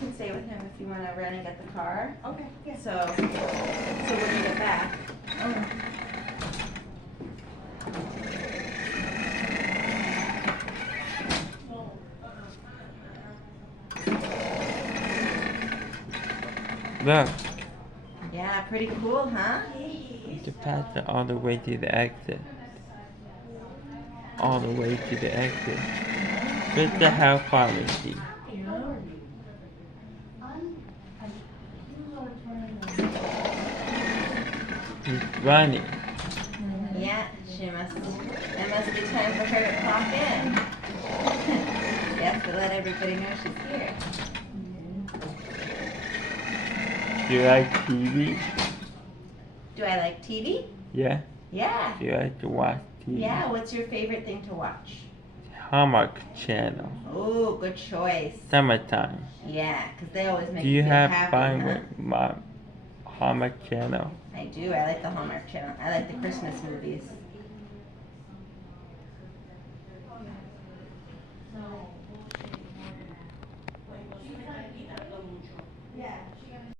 can stay with him if you want to run and get the car. Okay, yeah. So when you get back. Oh. Look, Yeah, pretty cool, huh? the path all the way to the exit. All the way to the exit. With the health policy. He's running. Yeah, it must be time for her to clock in. You have to let everybody know she's here. Do you like TV? Do I like TV? Yeah? Yeah. Do you like to watch TV? Yeah, what's your favorite thing to watch? Hallmark Channel. Oh, good choice. Summertime. Yeah, because they always make Do you you feel have happy, fun huh? with my Hallmark Channel? I do. I like the Hallmark Channel. I like the Christmas movies.